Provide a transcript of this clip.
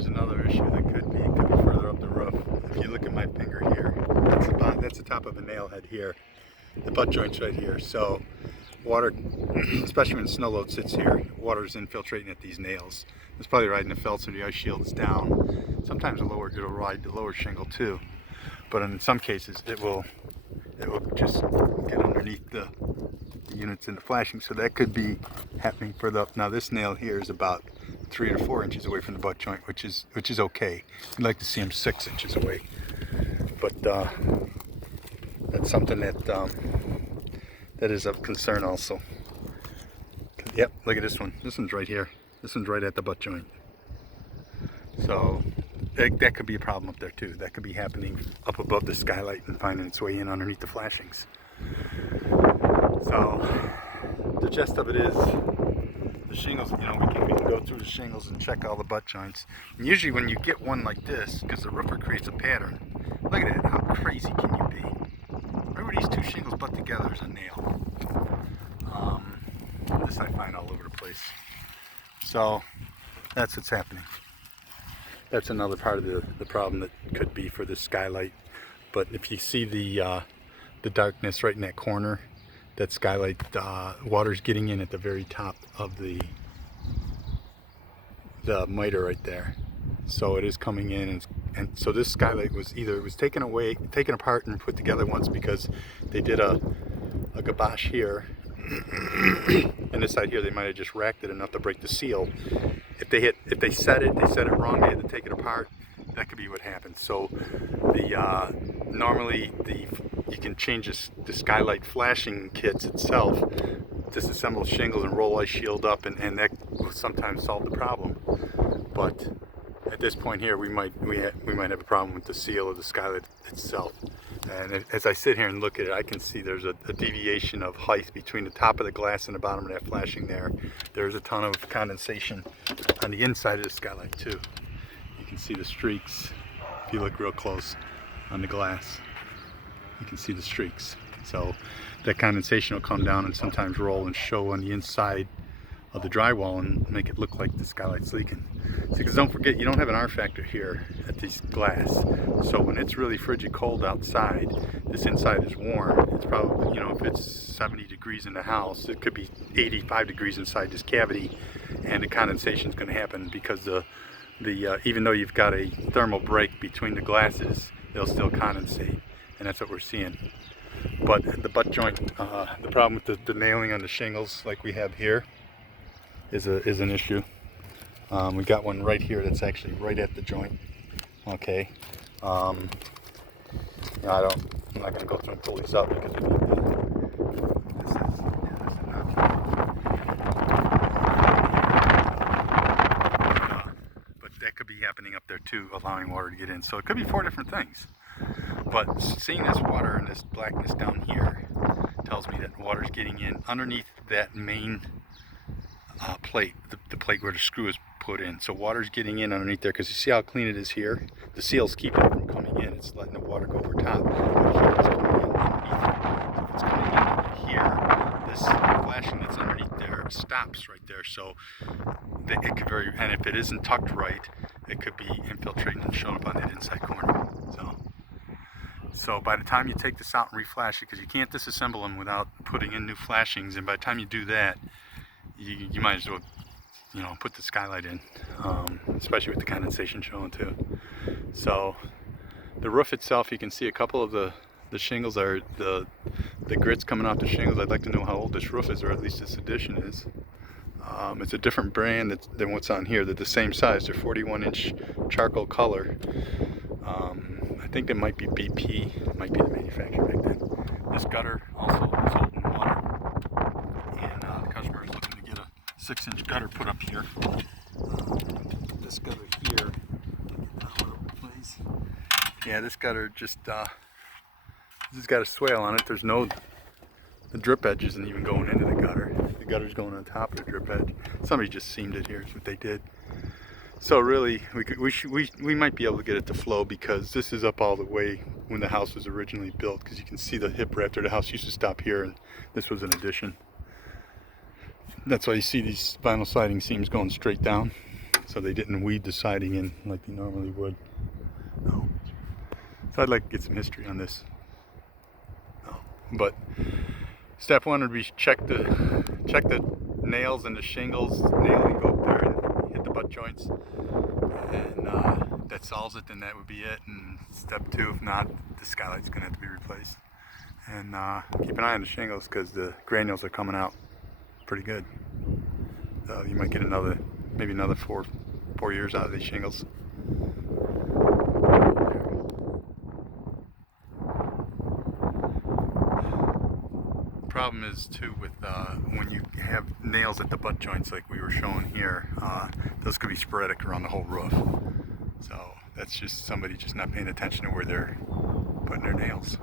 Here's another issue that could be further up the roof. If you look at my finger here, that's the top of a nail head here. The butt joint's right here. So water, especially when snow load sits here, water's infiltrating at these nails. It's probably riding the felt so the ice shield is down. Sometimes it'll ride the lower shingle too. But in some cases it will just get underneath the units in the flashing. So that could be happening further up. Now this nail here is about 3 or 4 inches away from the butt joint, which is okay. I'd like to see them 6 inches away. But that's something that that is of concern also. Yep, look at this one. This one's right here. This one's right at the butt joint. So that could be a problem up there too. That could be happening up above the skylight and finding its way in underneath the flashings. So the gist of it is the shingles, you know, we can go through the shingles and check all the butt joints. And usually when you get one like this, because the roofer creates a pattern, look at it, how crazy can you be? Right where these two shingles butt together is a nail. This I find all over the place. So that's what's happening. That's another part of the problem that could be for the skylight. But if you see the darkness right in that corner, that skylight, water's getting in at the very top of the miter right there. So it is coming in, and so this skylight was taken apart and put together once because they did a gabosh here. And this side here, they might have just racked it enough to break the seal. If they set it wrong, they had to take it apart. That could be what happened. So normally you can change the skylight flashing kits itself, disassemble shingles and roll ice shield up, and that will sometimes solve the problem. But at this point here, we might have a problem with the seal of the skylight itself. And as I sit here and look at it, I can see there's a deviation of height between the top of the glass and the bottom of that flashing there. There's a ton of condensation on the inside of the skylight too. You can see the streaks if you look real close on the glass. You can see the streaks. So that condensation will come down and sometimes roll and show on the inside of the drywall and make it look like the skylight's leaking. Because don't forget, you don't have an R factor here at these glass. So when it's really frigid cold outside, this inside is warm. It's probably, you know, if it's 70 degrees in the house, it could be 85 degrees inside this cavity, and the condensation is going to happen because even though you've got a thermal break between the glasses, they'll still condensate, and that's what we're seeing. But the butt joint, the problem with the nailing on the shingles like we have here is an issue. We got one right here that's actually right at the joint. Okay. I'm not going to go through and pull these up because we need this is not. But that could be happening up there too, allowing water to get in. So it could be 4 different things. But seeing this water and this blackness down here tells me that water's getting in underneath that main plate, the plate where the screw is put in. So water's getting in underneath there because you see how clean it is here? The seal's keeping it from coming in. It's letting the water go over top. But here it's coming in underneath it. So if it's coming in under here, this flashing that's underneath there stops right there. So it could and if it isn't tucked right, it could be infiltrating and showing up on that inside corner. So by the time you take this out and reflash it, because you can't disassemble them without putting in new flashings, and by the time you do that, you might as well, you know, put the skylight in, especially with the condensation showing too. So the roof itself, you can see a couple of the shingles are the grits coming off the shingles. I'd like to know how old this roof is, or at least this addition is. It's a different brand than what's on here. They're the same size. They're 41-inch charcoal color. I think they might be BP. It might be the manufacturer back then. This gutter also is holding water, and the customer is looking to get a 6-inch gutter put up here. This gutter here, please. Yeah, this gutter just this has got a swale on it. The drip edge isn't even going into the gutter. The gutter's going on top of the drip edge. Somebody just seamed it here. Is what they did. So really, we might be able to get it to flow because this is up all the way when the house was originally built. Because you can see the hip rafter. The house used to stop here, and this was an addition. That's why you see these vinyl siding seams going straight down. so they didn't weed the siding in like they normally would. No. So I'd like to get some history on this. No. But step one would be check the nails and the shingles. Nail and go up there and hit the butt joints, and that solves it. Then that would be it. And step two, if not, the skylight's gonna have to be replaced. And keep an eye on the shingles because the granules are coming out pretty good. So you might get maybe another four years out of these shingles. Problem is too with when you have nails at the butt joints like we were showing here, those could be sporadic around the whole roof. So that's just somebody just not paying attention to where they're putting their nails.